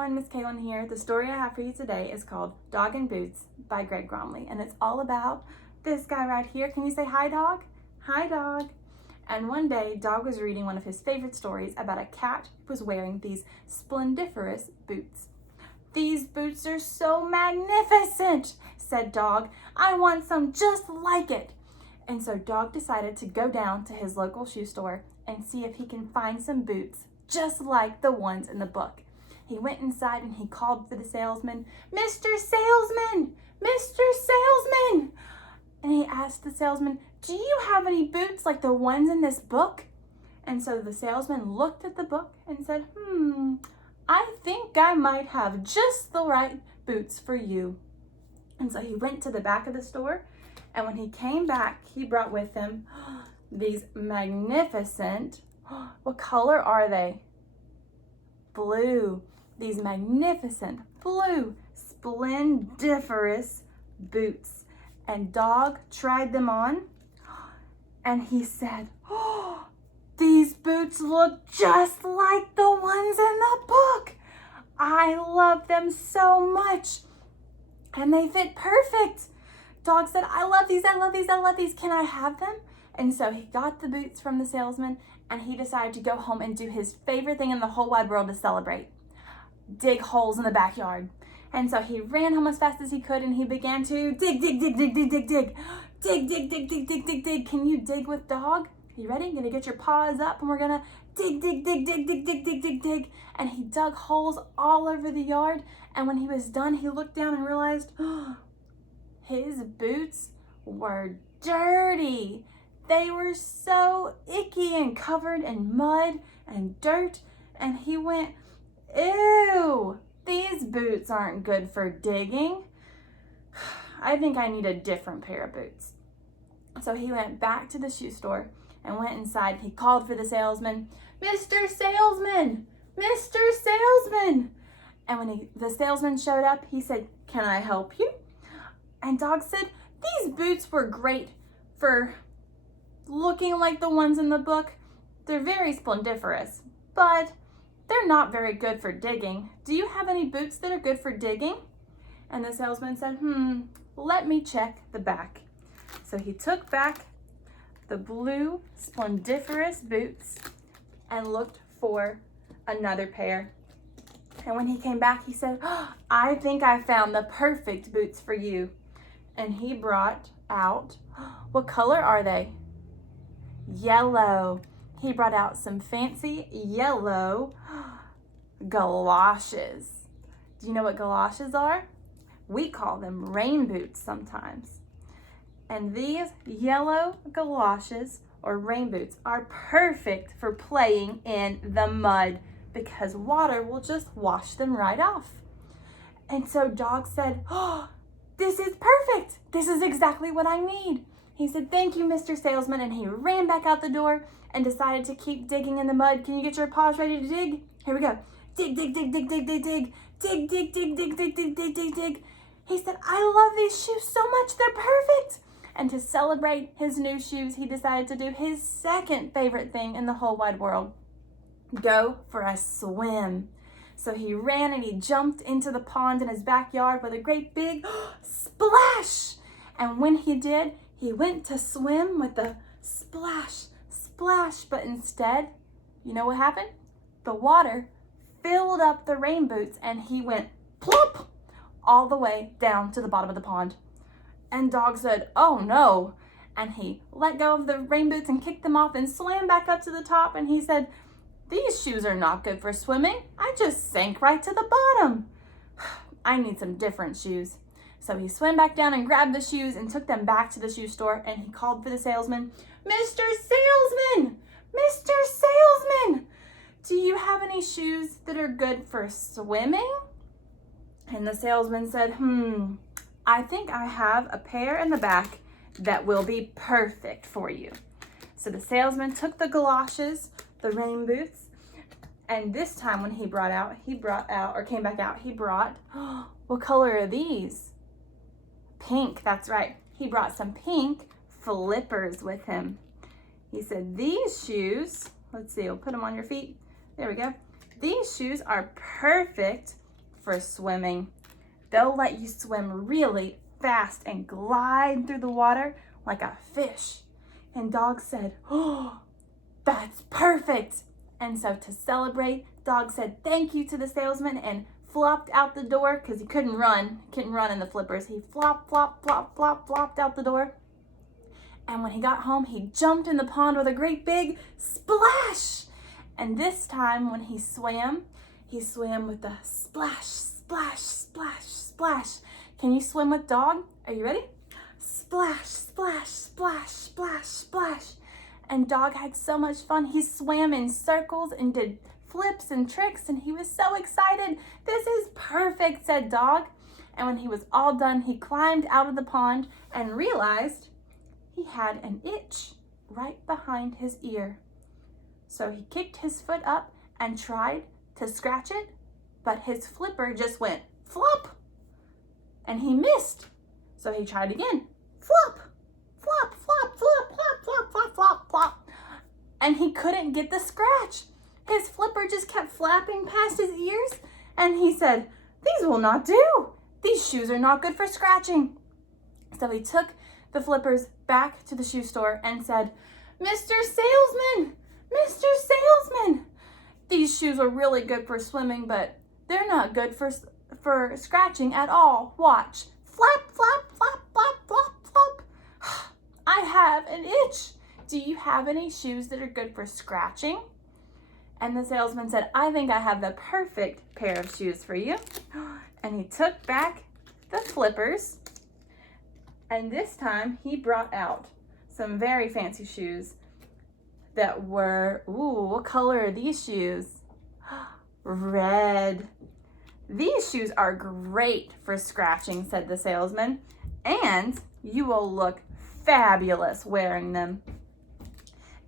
everyone, Miss Kaylin here. The story I have for you today is called Dog and Boots by Gormley, and it's all about this guy right here. Can you say hi, dog? Hi, dog. And one day, Dog was reading one of his favorite stories about a cat who was wearing these splendiferous boots. "These boots are so magnificent," said Dog. "I want some just like it." And so Dog decided to go down to his local shoe store and see if he can find some boots just like the ones in the book. He went inside and he called for the salesman. "Mr. Salesman! Mr. Salesman!" And he asked the salesman, "Do you have any boots like the ones in this book?" And so the salesman looked at the book and said, "I think I might have just the right boots for you." And so he went to the back of the store, and when he came back, he brought with him these magnificent, what color are they? Blue. These magnificent blue splendiferous boots. And Dog tried them on, and he said, "Oh, these boots look just like the ones in the book. I love them so much, and they fit perfect." Dog said, "I love these, I love these, I love these. Can I have them?" And so he got the boots from the salesman, and he decided to go home and do his favorite thing in the whole wide world to celebrate: dig holes in the backyard. And so he ran home as fast as he could, and he began to dig, dig, dig, dig, dig, dig, dig. Dig, dig, dig, dig, dig, dig, dig. Can you dig with Dog? You ready? Gonna get your paws up, and we're gonna dig, dig, dig, dig, dig, dig, dig, dig, dig. And he dug holes all over the yard, and when he was done, he looked down and realized his boots were dirty. They were so icky and covered in mud and dirt, and he went, "Ew, these boots aren't good for digging. I think I need a different pair of boots." So he went back to the shoe store and went inside. He called for the salesman. "Mr. Salesman! Mr. Salesman!" And when the salesman showed up, he said, "Can I help you?" And Dog said, "These boots were great for looking like the ones in the book. They're very splendiferous, but they're not very good for digging. Do you have any boots that are good for digging?" And the salesman said, "Let me check the back." So he took back the blue splendiferous boots and looked for another pair. And when he came back, he said, "I think I found the perfect boots for you." And he brought out, what color are they? Yellow. He brought out some fancy yellow galoshes. Do you know what galoshes are? We call them rain boots sometimes. And these yellow galoshes or rain boots are perfect for playing in the mud because water will just wash them right off. And so Dog said, "Oh, this is perfect. This is exactly what I need." He said, "Thank you, Mr. Salesman," and he ran back out the door and decided to keep digging in the mud. Can you get your paws ready to dig? Here we go. Dig, dig, dig, dig, dig, dig, dig. Dig, dig, dig, dig, dig, dig, dig, dig, dig. He said, "I love these shoes so much. They're perfect." And to celebrate his new shoes, he decided to do his second favorite thing in the whole wide world: go for a swim. So he ran and he jumped into the pond in his backyard with a great big splash. And when he did, he went to swim with a splash, splash. But instead, you know what happened? The water filled up the rain boots and he went plop all the way down to the bottom of the pond. And Dog said, "Oh no." And he let go of the rain boots and kicked them off and swam back up to the top. And he said, "These shoes are not good for swimming. I just sank right to the bottom. I need some different shoes." So he swam back down and grabbed the shoes and took them back to the shoe store, and he called for the salesman. "Mr. Salesman! Mr. Salesman! Do you have any shoes that are good for swimming?" And the salesman said, "I think I have a pair in the back that will be perfect for you." So the salesman took the galoshes, the rain boots, and this time when he came back out, he brought, what color are these? Pink, that's right. He brought some pink flippers with him. He said, "These shoes," let's see, we'll put them on your feet. There we go. "These shoes are perfect for swimming. They'll let you swim really fast and glide through the water like a fish. And Dog said, oh, that's perfect. And so to celebrate, Dog said thank you to the salesman and flopped out the door because he couldn't run in the flippers. He flop, flop, flop, flop, flopped out the door. And when he got home, he jumped in the pond with a great big splash. And this time when he swam with a splash, splash, splash, splash. Can you swim with Dog? Are you ready? Splash, splash, splash, splash, splash. And Dog had so much fun. He swam in circles and did flips and tricks, and he was so excited. This is perfect, said Dog. And when he was all done, he climbed out of the pond and realized he had an itch right behind his ear. So he kicked his foot up and tried to scratch it, but his flipper just went flop, and he missed. So he tried again. Flop, flop, flop, flop, flop, flop, flop, flop, flop. And he couldn't get the scratch. His flipper just kept flapping past his ears, and he said, these will not do. These shoes are not good for scratching. So he took the flippers back to the shoe store and said, Mr. Salesman, Mr. Salesman, these shoes are really good for swimming, but they're not good for scratching at all. Watch. Flap, flap, flap, flap, flap, flap. I have an itch. Do you have any shoes that are good for scratching? And the salesman said, I think I have the perfect pair of shoes for you. And he took back the flippers, and this time he brought out some very fancy shoes that were, ooh, what color are these shoes? Red. These shoes are great for scratching, said the salesman, and you will look fabulous wearing them.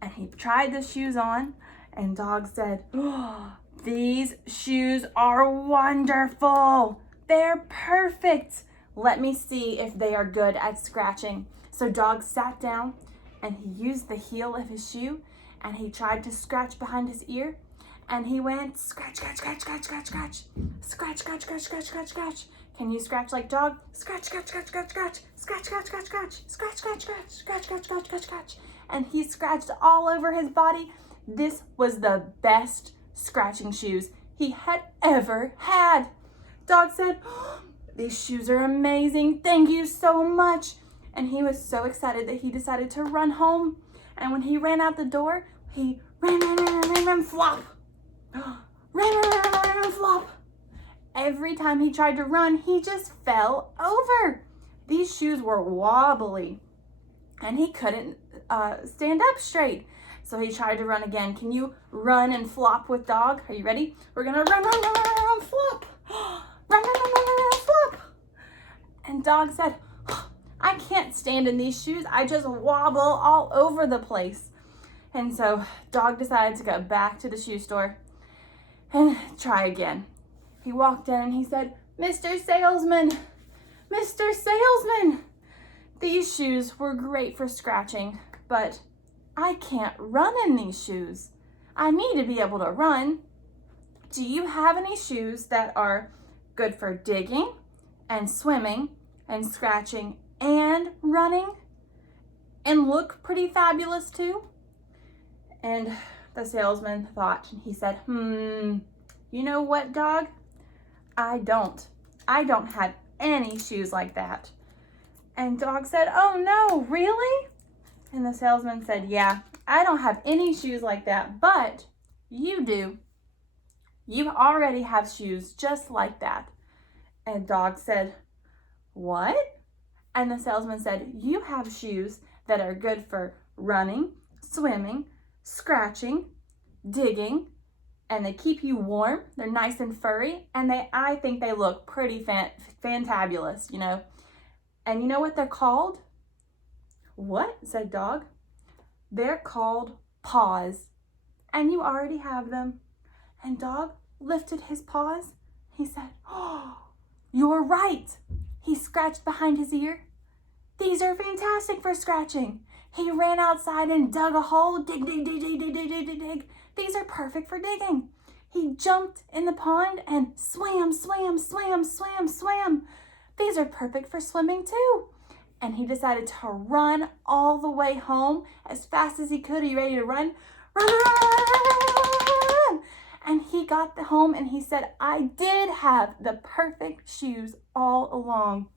And he tried the shoes on, and Dog said, oh, these shoes are wonderful. They're perfect. Let me see if they are good at scratching. So Dog sat down and he used the heel of his shoe and he tried to scratch behind his ear, and he went scratch, scratch, scratch, scratch, scratch, scratch, scratch, scratch, scratch, scratch, scratch, scratch. Can you scratch like Dog? Scratch, scratch, scratch, scratch, scratch, scratch, scratch, scratch, scratch, scratch, scratch, scratch, scratch, scratch, scratch, scratch, scratch. And he scratched all over his body. This was the best scratching shoes he had ever had. Dog said, oh, these shoes are amazing. Thank you so much. And he was so excited that he decided to run home. And when he ran out the door, he ran, flop. Ran, flop. Every time he tried to run, he just fell over. These shoes were wobbly, and he couldn't stand up straight. So he tried to run again. Can you run and flop with Dog? Are you ready? We're gonna run, flop. Run, flop. And Dog said, I can't stand in these shoes. I just wobble all over the place. And so Dog decided to go back to the shoe store and try again. He walked in and he said, Mr. Salesman, Mr. Salesman, these shoes were great for scratching, but I can't run in these shoes. I need to be able to run. Do you have any shoes that are good for digging and swimming and scratching and running and look pretty fabulous too? And the salesman thought, and he said, you know what, Dog? I don't have any shoes like that. And Dog said, oh no, really? And the salesman said, yeah, I don't have any shoes like that, but you do. You already have shoes just like that. And Dog said, what? And the salesman said, you have shoes that are good for running, swimming, scratching, digging, and they keep you warm. They're nice and furry, and I think they look pretty fantabulous, you know. And you know what they're called? What? Said Dog. They're called paws, and you already have them. And Dog lifted his paws. He said, oh, you're right. He scratched behind his ear. These are fantastic for scratching. He ran outside and dug a hole. Dig, dig, dig, dig, dig, dig, dig, dig, dig. These are perfect for digging. He jumped in the pond and swam, swam, swam, swam, swam. These are perfect for swimming too. And he decided to run all the way home as fast as he could. Are you ready to run? Run, run, run, run, run, run. And he got home and he said, I did have the perfect shoes all along.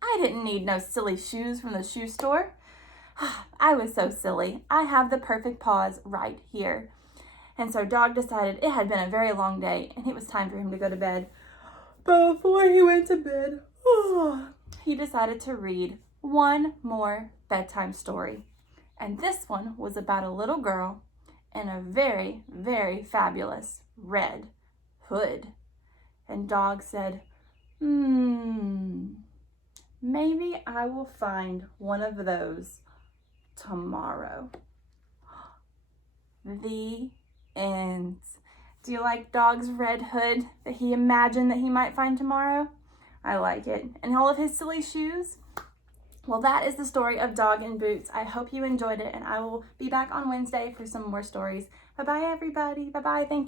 I didn't need no silly shoes from the shoe store. I was so silly. I have the perfect paws right here. And so Dog decided it had been a very long day and it was time for him to go to bed. But before he went to bed, he decided to read one more bedtime story. And this one was about a little girl in a very, very fabulous red hood. And Dog said, maybe I will find one of those tomorrow. The end. Do you like Dog's red hood that he imagined that he might find tomorrow? I like it. And all of his silly shoes? Well, that is the story of Dog in Boots. I hope you enjoyed it, and I will be back on Wednesday for some more stories. Bye-bye, everybody. Bye-bye. Thank you.